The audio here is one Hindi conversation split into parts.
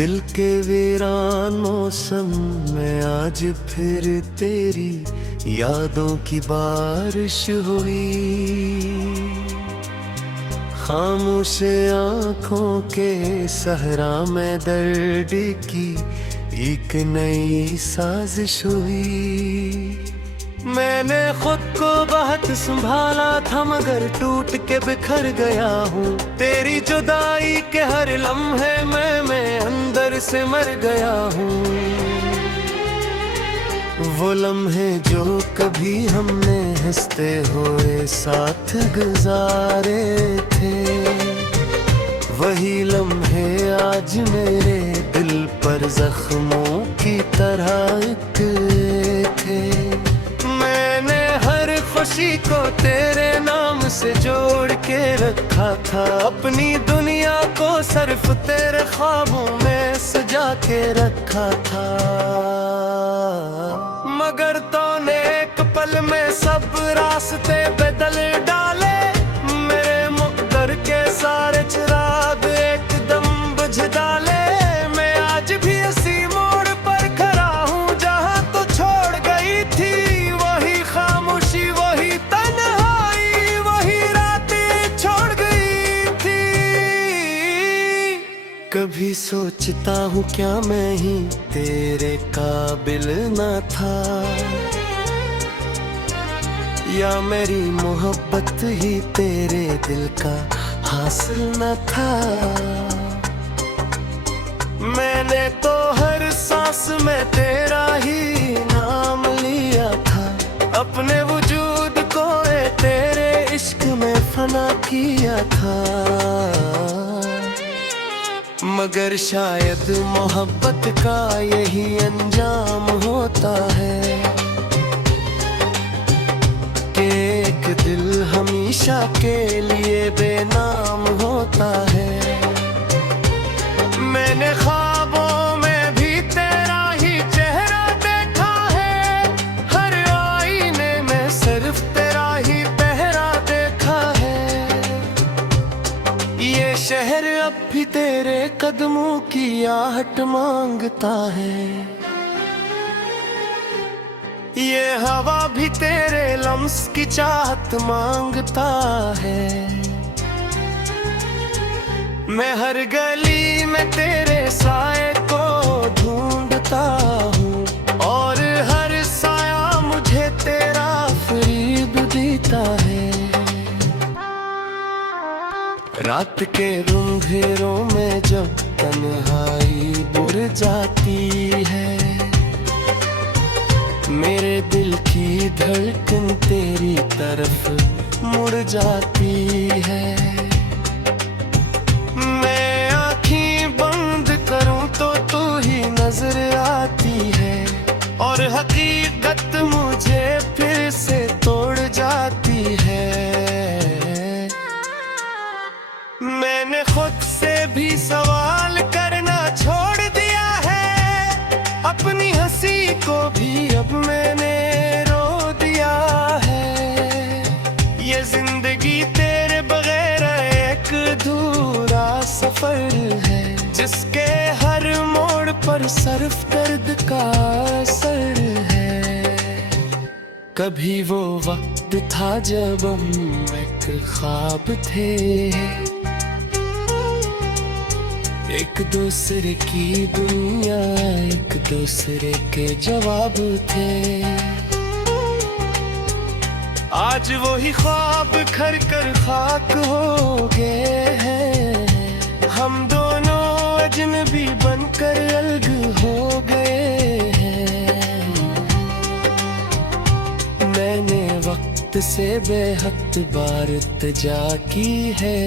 दिल के वीरान मौसम में आज फिर तेरी यादों की बारिश हुई। खामोश आँखों के सहरा में दर्द की एक नई साजिश हुई। मैंने खुद को बहुत संभाला था मगर टूट के बिखर गया हूँ। तेरी जुदाई के हर लम्हे मैं अंदर से मर गया हूँ। वो लम्हे जो कभी हमने हंसते हुए साथ गुजारे थे, वही लम्हे आज मेरे दिल पर जख्मों की तरह थे। खुशी को तेरे नाम से जोड़ के रखा था, अपनी दुनिया को सिर्फ तेरे ख्वाबों में सजा के रखा था। मगर तूने एक पल में सब रास्ते बदल डाले। मेरे मुक़द्दर के सारे चिराग एकदम बुझ डाले। मैं आज भी उसी मोड़ पर खड़ा हूँ जहाँ तो छोड़ गई थी। वही खामोशी, वही तन्हाई, वही रातें छोड़ गई थी। कभी सोचता हूँ क्या मैं ही तेरे काबिल न था, या मेरी मोहब्बत ही तेरे दिल का हासिल न था। मैंने तो हर सांस में तेरा ही नाम लिया था, अपने वजूद को तेरे इश्क में फना किया था। मगर शायद मोहब्बत का यही अंजाम होता है कि एक दिल हमेशा के लिए बेनाम होता है। मैंने ख्वाबों में भी तेरा ही चेहरा देखा है, हर आईने में सिर्फ तेरा ही पहरा देखा है। ये शहर अब भी तेरे कदमों की आहट मांगता है, ये हवा भी तेरे लम्स की चाहत मांगता है। मैं हर गली में तेरे साए को ढूंढता हूँ, और हर साया मुझे तेरा फरीब देता है। रात के अंधेरों में जब तन्हाई बुर जाती है, मेरे दिल की धड़कन तेरी तरफ मुड़ जाती है। मैं आँखें बंद करूं तो तू ही नजर आती है, और हकीकत मुझे फिर से तोड़ जाती है। मैंने खुद से भी सवाल करना छोड़ दिया है, अपनी हंसी को भी अब मैंने रो दिया है। ये जिंदगी तेरे बगैर एक अधूरा सफर है, जिसके हर मोड़ पर सिर्फ दर्द का असर है। कभी वो वक्त था जब हम एक ख्वाब थे, एक दूसरे की दुनिया, एक दूसरे के जवाब थे। आज वही ख्वाब खर कर खाक हो गए हैं, हम दोनों अजनबी बनकर अलग हो गए हैं। मैंने वक्त से बेहद बार इल्तिजा की है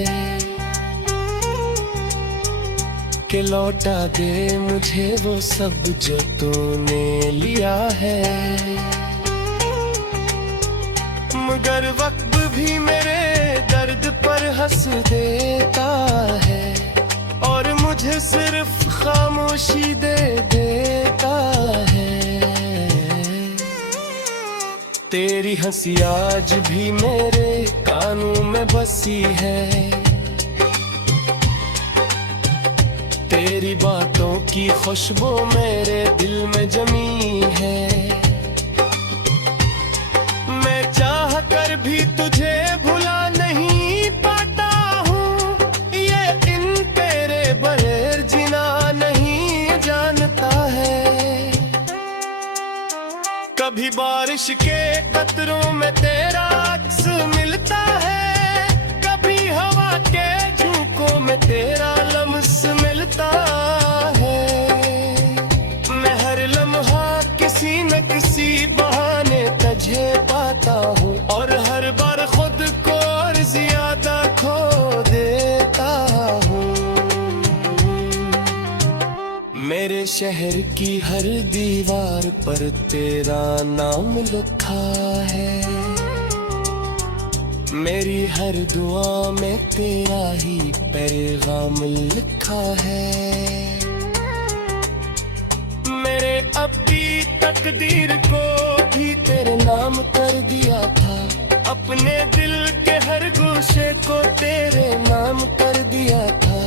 कि लौटा दे मुझे वो सब जो तूने लिया है। मगर वक्त भी मेरे दर्द पर हंस देता है, और मुझे सिर्फ खामोशी दे देता है। तेरी हंसी आज भी मेरे कानों में बसी है, तेरी बातों की खुशबू मेरे दिल में जमी है। मैं चाह कर भी तुझे भुला नहीं पाता हूँ, ये इन तेरे बगैर जीना नहीं जानता है। कभी बारिश के कतरों में तेरा अक्स मिलता है, कभी हवा के झोंकों में तेरा लम्स मिलता है। मैं हर लम्हा किसी न किसी बहाने तुझे पाता हूँ, और हर बार खुद को और ज्यादा खो देता हूँ। मेरे शहर की हर दीवार पर तेरा नाम लिखा है, मेरी हर दुआ में तेरा ही पैगाम लिखा है। मेरे अपनी तकदीर को भी तेरे नाम कर दिया था, अपने दिल के हर गोशे को तेरे नाम कर दिया था।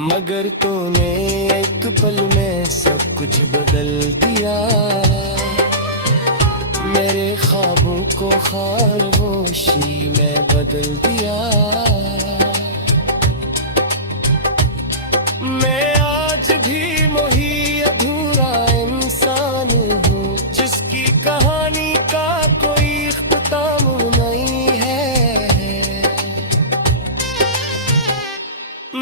मगर तूने एक पल में सब कुछ बदल दिया, मेरे ख्वाबों को खामोशी में बदल दिया। मैं आज भी वही अधूरा इंसान हूँ, जिसकी कहानी का कोई इख्तिताम नहीं है।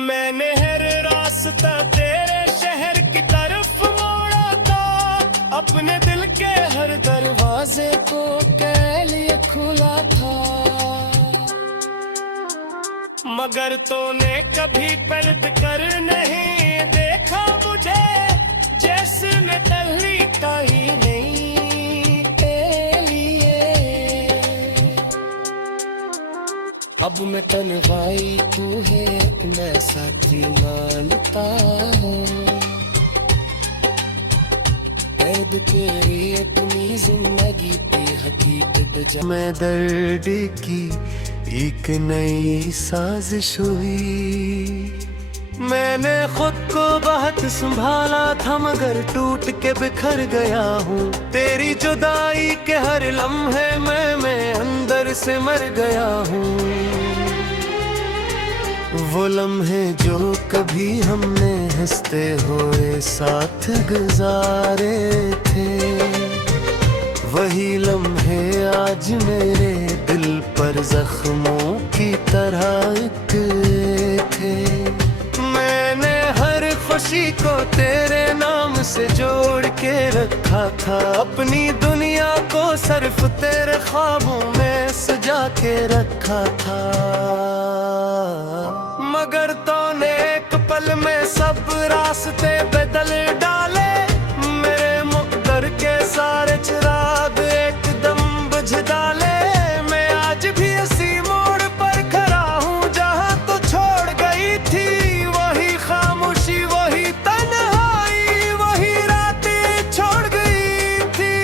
मैंने हर रास्ता तेरे शहर की तरफ मोड़ा था, अपने दिल के हर दरवाजे को के लिए खुला था। मगर तूने कभी पलट कर नहीं देखा मुझे, जैसे मैं तलरी का ही नहीं के लिए। अब मैं तन्हाई तू है अपना साथी मानता हूँ, ऐब तेरी अपनी जिंदगी पे हकीकत बजा। मैं दर्द की एक नई साजिश हुई, मैंने खुद को बहुत संभाला था मगर टूट के बिखर गया हूँ। तेरी जुदाई के हर लम्हे में मैं अंदर से मर गया हूँ। वो लम्हे जो कभी हमने हंसते हुए साथ गुजारे थे, वही लम्हे आज मेरे दिल पर जख्मों की तरह इकरे थे। मैंने हर खुशी को तेरे नाम से जोड़ के रखा था, अपनी दुनिया को सिर्फ तेरे ख्वाबों में सजा के रखा था। मगर तूने एक पल में सब रास्ते बदल डाले, मेरे मुक़द्दर के सारे चिराग एकदम बुझ डाले। मैं आज भी इसी मोड़ पर खड़ा हूँ जहाँ तो छोड़ गई थी, वही खामोशी वही तन्हाई वही रातें छोड़ गई थी।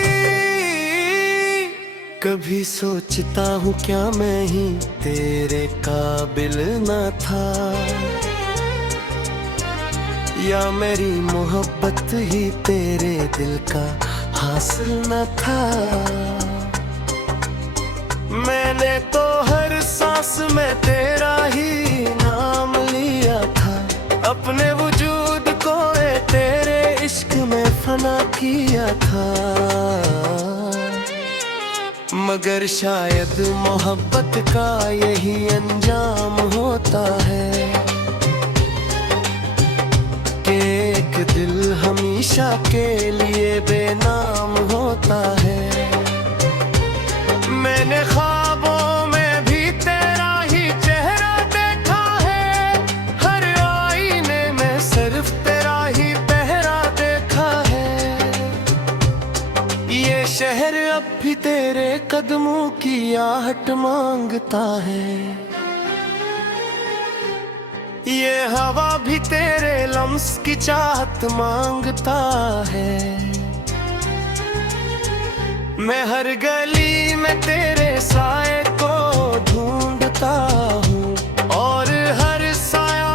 कभी सोचता हूँ क्या मैं ही तेरे काबिल न था, या मेरी मोहब्बत ही तेरे दिल का हासिल न था। मैंने तो हर सांस में तेरा ही नाम लिया था, अपने वजूद को तेरे इश्क में फना किया था। मगर शायद मोहब्बत का यही अंजाम होता है कि एक दिल हमेशा के लिए बेनाम होता है। मैंने ख्वाबों में भी तेरा ही चेहरा देखा है, हर आईने में सिर्फ तेरा ही पहरा देखा है। ये शहर अब भी तेरे कदमों की आहट मांगता है, ये हवा भी तेरे लम्स की चाहत मांगता है। मैं हर गली में तेरे साए को ढूंढता हूँ, और हर साया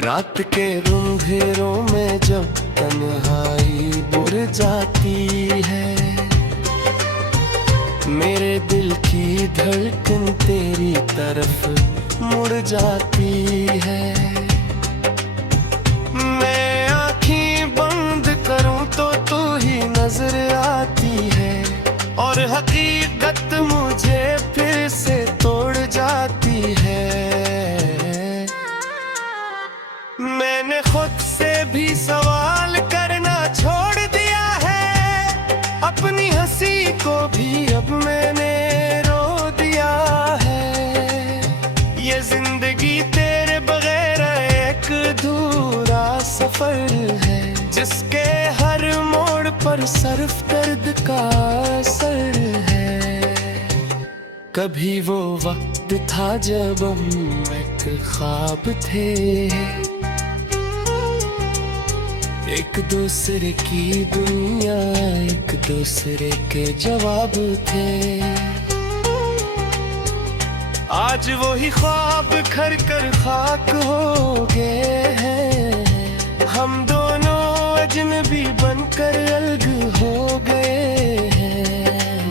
रात के अंधेरों में जब तन्हाई बुर जाती है, मेरे दिल की धड़कन तेरी तरफ मुड़ जाती है। मैं आँखें बंद करूं तो तू ही नजर आती है, और हकीकत मुझे फिर से तोड़ जाती है। मैंने खुद से भी सवाल करना छोड़ दिया है, अपनी हंसी को भी अब मैंने रो दिया है। ये जिंदगी तेरे बगैर एक अधूरा सफर है, जिसके हर मोड़ पर सिर्फ दर्द का असर है। कभी वो वक्त था जब हम एक ख्वाब थे, एक दूसरे की दुनिया, एक दूसरे के जवाब थे। आज वही ख्वाब खर कर खाक हो गए हैं, हम दोनों अजनबी बनकर अलग हो गए हैं।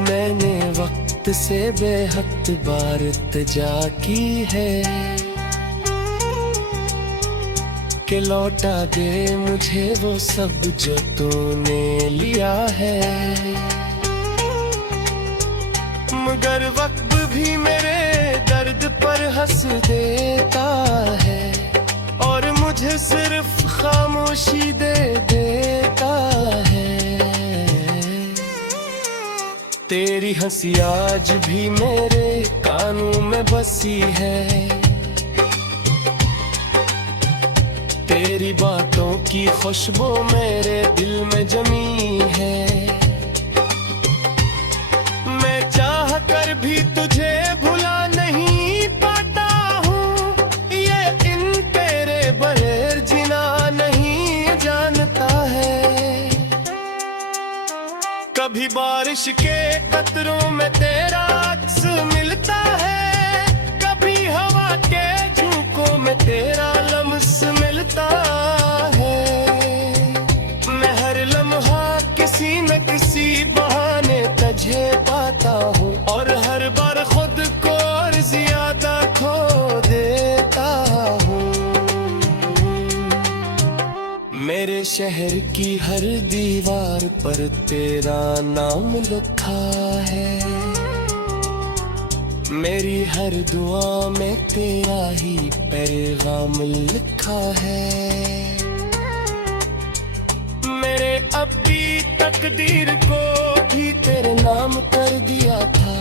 मैंने वक्त से बेहद बार इल्तिजा की है कि लौटा दे मुझे वो सब जो तूने लिया है। मगर वक्त भी मेरे दर्द पर हंस देता है, और मुझे सिर्फ खामोशी दे देता है। तेरी हंसी आज भी मेरे कानों में बसी है, तेरी बातों की खुशबू मेरे दिल में जमी है। मैं चाह कर भी तुझे भुला नहीं पाता हूँ, ये इन तेरे बगैर जीना नहीं जानता है। कभी बारिश के कतरों में तेरा अक्स मिलता है, कभी हवा के झोंकों में तेरा लम्स मिलता है। मैं हर लम्हा किसी न किसी बहाने तुझे पाता हूँ, और हर बार खुद को और ज्यादा खो देता हूँ। मेरे शहर की हर दीवार पर तेरा नाम लिखा है, मेरी हर दुआ में तेरा ही पैगाम लिखा है। मेरे अपनी तकदीर को भी तेरे नाम कर दिया था,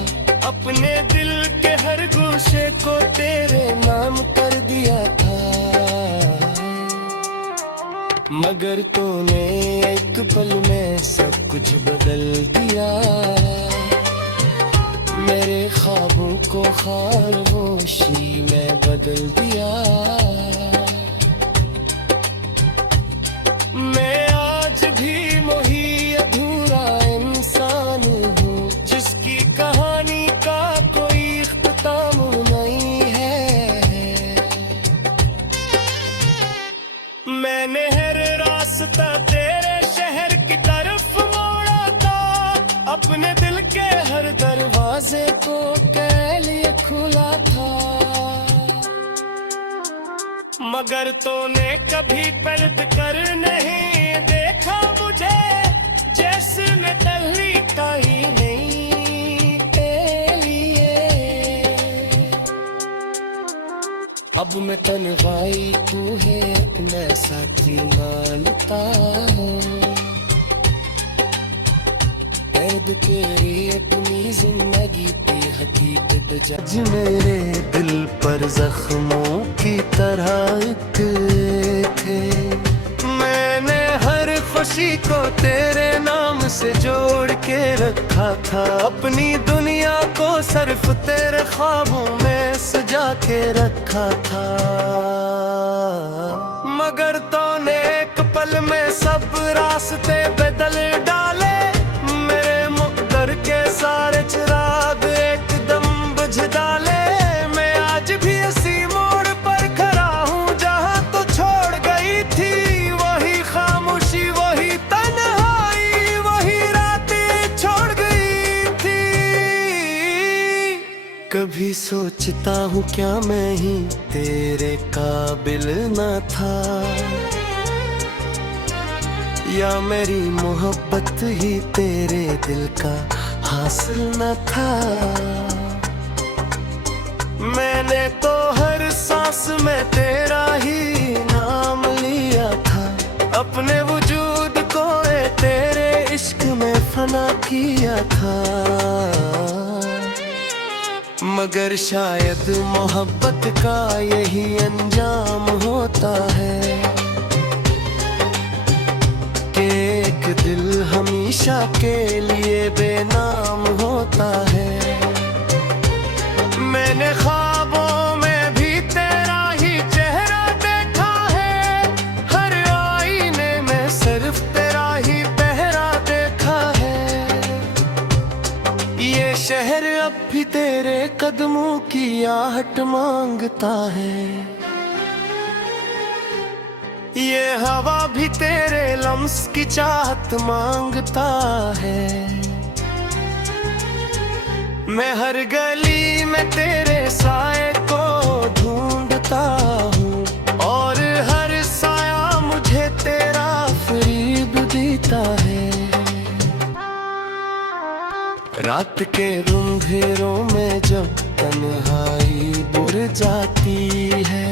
अपने दिल के हर गोशे को तेरे नाम कर दिया था। मगर तूने एक पल में सब कुछ बदल दिया, मेरे ख्वाबों को खामोशी में बदल दिया। मैं आज भी वही अधूरा इंसान हूँ, जिसकी कहानी का कोई इख्तिताम नहीं है। मैंने हर रास्ता तेरे शहर की तरफ मोड़ा था, अपने दिल के हर दरवाजे को के लिए खुला था। मगर तूने कभी पलट कर नहीं देखा मुझे, जैसे मैं तल्ली का ही नहीं के लिए। अब मैं तन्हाई तू है अपना साथी मानता हूँ, कैद के अपनी जिंदगी की हकीकत जज मेरे दिल पर जख्मों की तरह थे। मैंने हर खुशी को तेरे नाम से जोड़ के रखा था, अपनी दुनिया को सिर्फ तेरे ख्वाबों में सजा के रखा था। मगर तूने एक पल में सब रास्ते बदल डाले, मेरे मुक़द्दर के सारे चिराग एकदम बुझ डाले। मैं आज भी इसी मोड़ कभी सोचता हूँ क्या मैं ही तेरे काबिल न था, या मेरी मोहब्बत ही तेरे दिल का हासिल न था। मैंने तो हर सांस में तेरा ही नाम लिया था, अपने वजूद को तेरे इश्क में फना किया था। मगर शायद मोहब्बत का यही अंजाम होता है कि एक दिल हमेशा के लिए बेनाम होता है। मैंने ख्वाबों में भी तेरा ही चेहरा देखा है, हर आईने में सिर्फ तेरा ही पहरा देखा है। ये शहर अब भी तेरे कदमों की आहट मांगता है, ये हवा भी तेरे लम्स की चाहत मांगता है। मैं हर गली में तेरे साए को ढूंढता हूँ, और हर साया मुझे तेरा फरीब देता है। रात के अंधेरों में जब तन्हाई बुर जाती है,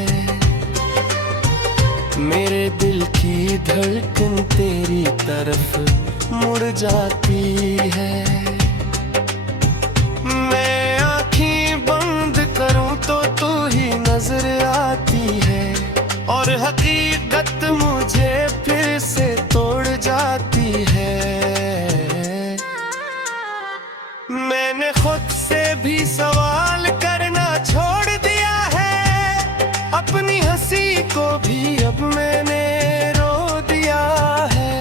मेरे दिल की धड़कन तेरी तरफ मुड़ जाती है। मैं आँखें बंद करूं तो तू ही नजर आती है, और हकीकत मुझे फिर से तोड़ जाती है। मैंने खुद से भी सवाल करना छोड़ दिया है, अपनी हंसी को भी अब मैंने रो दिया है।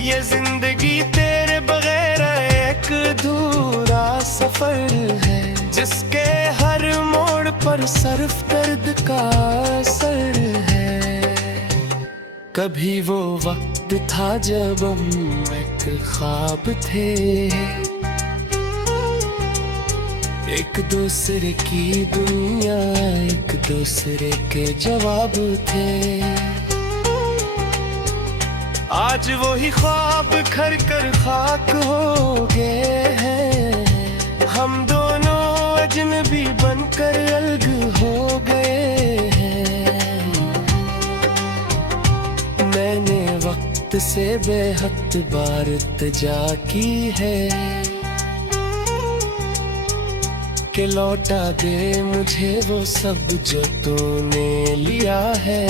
ये जिंदगी तेरे बगैर एक अधूरा सफर है, जिसके हर मोड़ पर सिर्फ दर्द का असर है। कभी वो वक्त था जब हम एक ख्वाब थे, एक दूसरे की दुनिया एक दूसरे के जवाब थे। आज वही ख्वाब खर कर खाक हो गए हैं, हम दोनों अजनबी बनकर अलग हो गए हैं। मैंने वक्त से बेहद बार इल्तिजा की है कि लौटा दे मुझे वो सब जो तूने लिया है।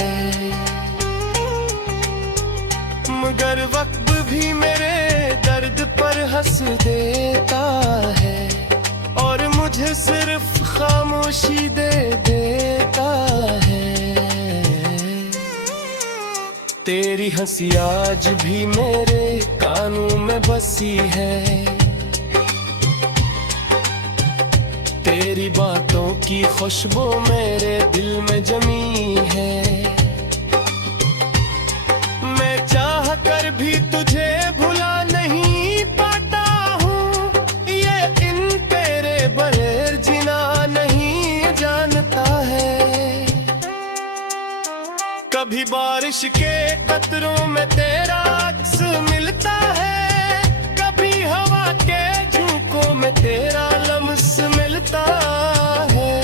मगर वक्त भी मेरे दर्द पर हंस देता है, और मुझे सिर्फ खामोशी दे देता है। तेरी हंसी आज भी मेरे कानों में बसी है, तेरी बातों की खुशबू मेरे दिल में जमी है। मैं चाह कर भी तुझे भुला नहीं पाता हूँ, ये इन तेरे बगैर जीना नहीं जानता है। कभी बारिश के कतरों में तेरा अक्स मिलता है, कभी हवा के झोंकों में तेरा लम्स मिलता है।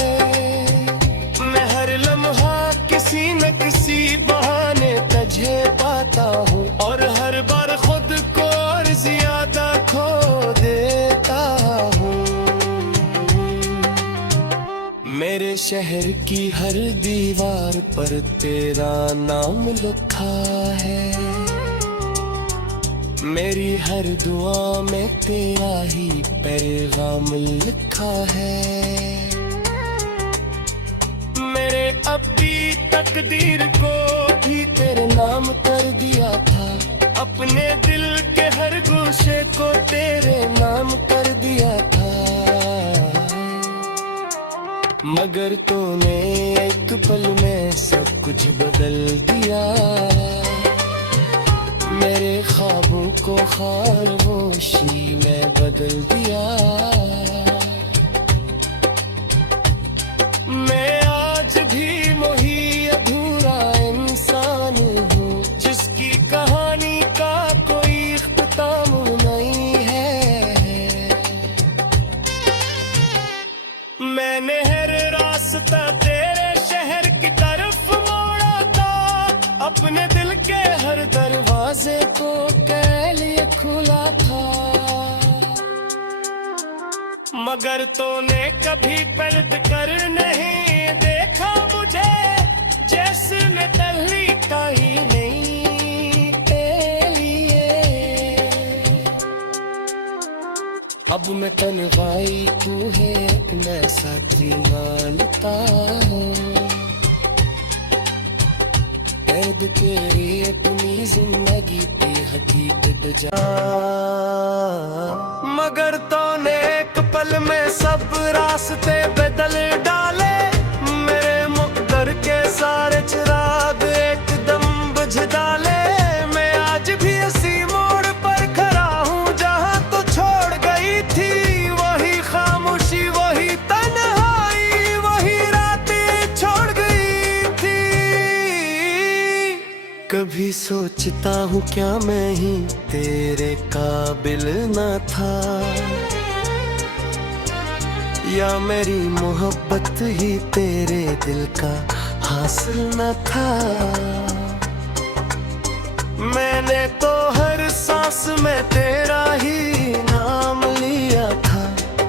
मैं हर लम्हा किसी न किसी बहाने तुझे पाता हूँ, और हर बार खुद को और ज्यादा खो देता हूँ। मेरे शहर की हर दीवार पर तेरा नाम लिखा है, मेरी हर दुआ में तेरा ही पैगाम लिखा है। मेरे अपनी तकदीर को भी तेरे नाम कर दिया था, अपने दिल के हर गोशे को तेरे नाम कर दिया था। मगर तूने एक पल में सब कुछ बदल दिया, मेरे ख्वाबों को खामोशी में बदल दिया। रास्ता तेरे शहर की तरफ मोड़ा था, अपने दिल के हर दरवाजे को के लिए खुला था। मगर तूने कभी पलट कर नहीं देखा मुझे, जैसे मैं तल्ली का ही नहीं के लिए। अब मैं तन्हाई तू है मैं साथी मानता हूँ, दर्द तेरी अपनी जिंदगी की हकीकत जा। मगर तूने एक पल में सब रास्ते बदल डाले, मेरे मुक़द्दर के सारे चिराग एकदम बुझ डाले। मैं आज भी उसी मोड़ पर खड़ा हूँ जहाँ तो छोड़ गई थी, वही खामोशी वही तन्हाई वही रातें छोड़ गई थी। कभी सोचता हूँ क्या मैं ही तेरे काबिल न था, या मेरी मोहब्बत ही तेरे दिल का हासिल न था। मैंने तो हर सांस में तेरा ही नाम लिया था,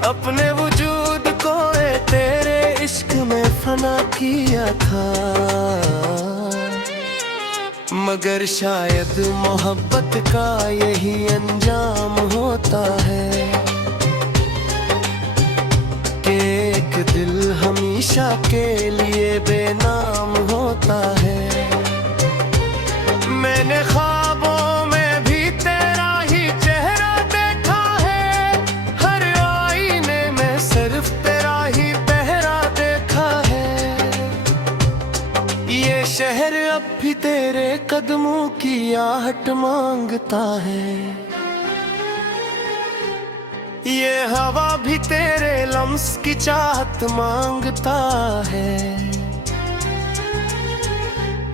अपने वजूद को तेरे इश्क में फना किया था। मगर शायद मोहब्बत का यही अंजाम होता है कि एक दिल हमेशा के लिए बेनाम होता है। मैंने ख्वाबों में भी तेरा ही चेहरा देखा है, हर आईने में सिर्फ तेरा ही पहरा देखा है। ये शहर अब भी तेरे कदमों की आहट मांगता है, ये हवा भी तेरे लम्स की चाहत मांगता है।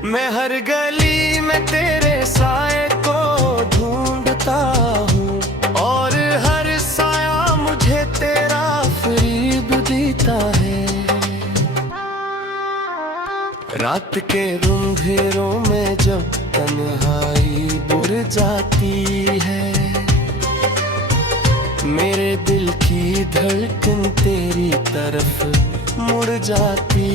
मैं हर गली में तेरे साए को ढूंढता हूँ, और हर साया मुझे तेरा फरीब देता है। रात के अंधेरों में जब तन्हाई बुर जाती है, मेरे दिल की धड़कन तेरी तरफ मुड़ जाती